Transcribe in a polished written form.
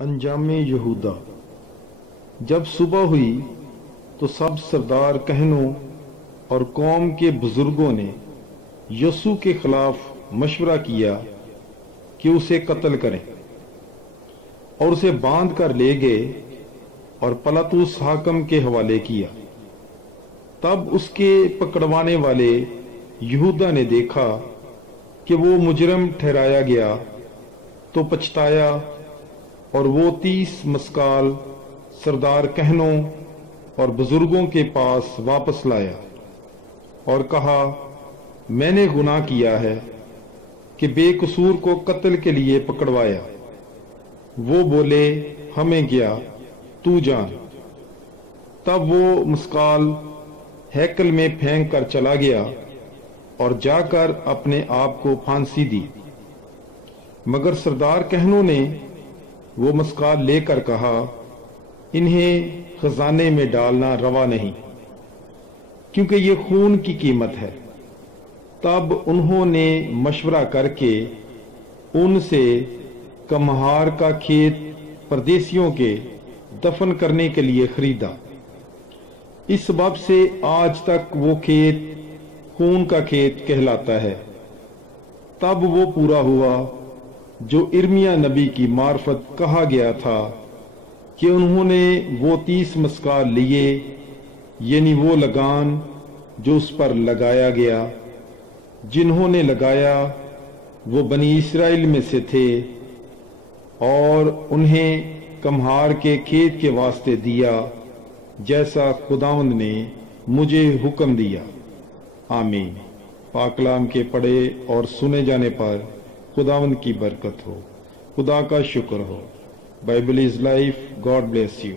انجام یہودا۔ جب صبح ہوئی تو سب سردار کہنوں اور قوم کے بزرگوں نے یسوع کے خلاف مشورہ کیا کہ اسے قتل کریں، اور اسے باندھ کر لے گئے اور پلاطس حاکم کے حوالے کیا۔ تب اس کے پکڑوانے والے یہودا نے دیکھا کہ وہ مجرم ٹھہرایا گیا تو پچھتایا، اور وہ 30 مسکال سردار کہنوں اور بزرگوں کے پاس واپس لایا اور کہا، میں نے گناہ کیا ہے کہ بے قصور کو قتل کے لیے پکڑوایا۔ وہ بولے، ہمیں کیا، تو جان۔ تب وہ مسکال ہیکل میں پھینک کر چلا گیا اور جا کر اپنے آپ کو پھانسی دی۔ مگر سردار کہنوں نے وہ مسکال لے کر کہا، انہیں خزانے میں ڈالنا روا نہیں، کیونکہ یہ خون کی قیمت ہے۔ تب انہوں نے مشورہ کر کے ان سے کمہار کا کھیت پردیسیوں کے دفن کرنے کے لیے خریدا۔ اس سبب سے آج تک وہ کھیت خون کا کھیت کہلاتا ہے۔ تب وہ پورا ہوا جو ارمیا نبی کی معرفت کہا گیا تھا کہ انہوں نے وہ 30 مسکال لیے، یعنی وہ لگان جو اس پر لگایا گیا۔ جنہوں نے لگایا وہ بنی اسرائیل میں سے تھے، اور انہیں کمہار کے کھیت کے واسطے دیا، جیسا خداوند نے مجھے حکم دیا۔ آمین۔ پاک کلام کے پڑھے اور سنے جانے پر خداوند کی برکت ہو، خدا کا شکر ہو۔ Bible is life. God bless you.